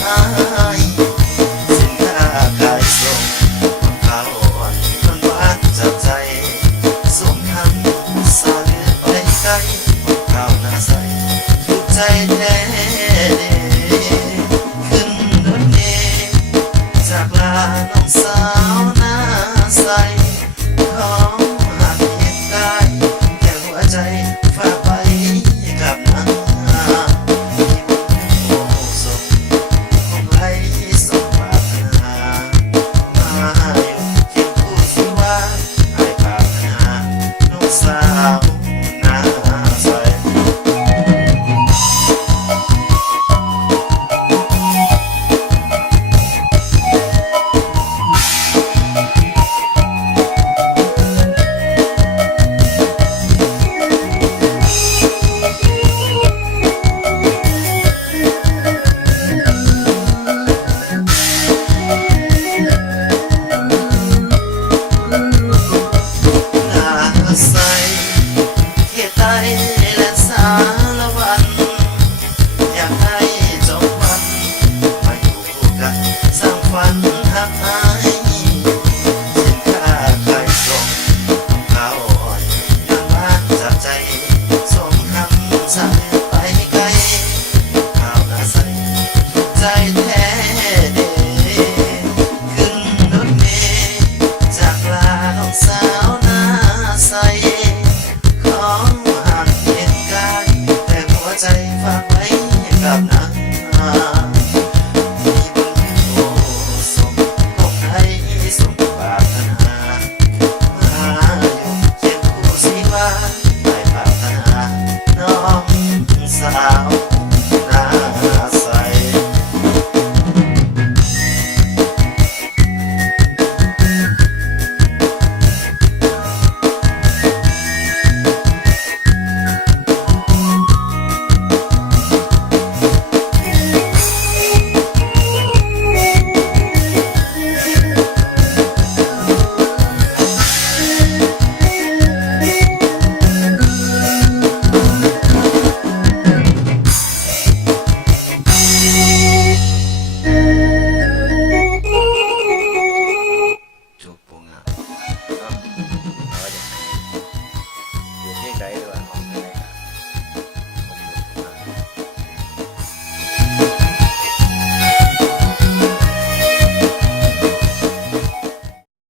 กอายสินค้าขายส่งข้าวอ่อนมันหวานจับใจสมคำสาเลือไปไกลข้าวหน้าใสถูกใจแท้ขึ้นรถเมล์จากลาน้องสาวหน้าใสของหักเหตุได้แต่หัวใจฝากไปกับนางที่บนโอ้สมคงไหลสมปรารถนามาอยู่เคียงคู่ชีวาให้ปรารถนาน้องสาวหน้าใส หน้าใสเทียไตและสารวัน อยากให้จบวันมาอยู่กันสร้างฝันหักหายสินค้าขายส่งข้าวอ่อนงานบ้านจับใจส่งคำสั่งไปไกลข้าวหน้าใสถูกใจ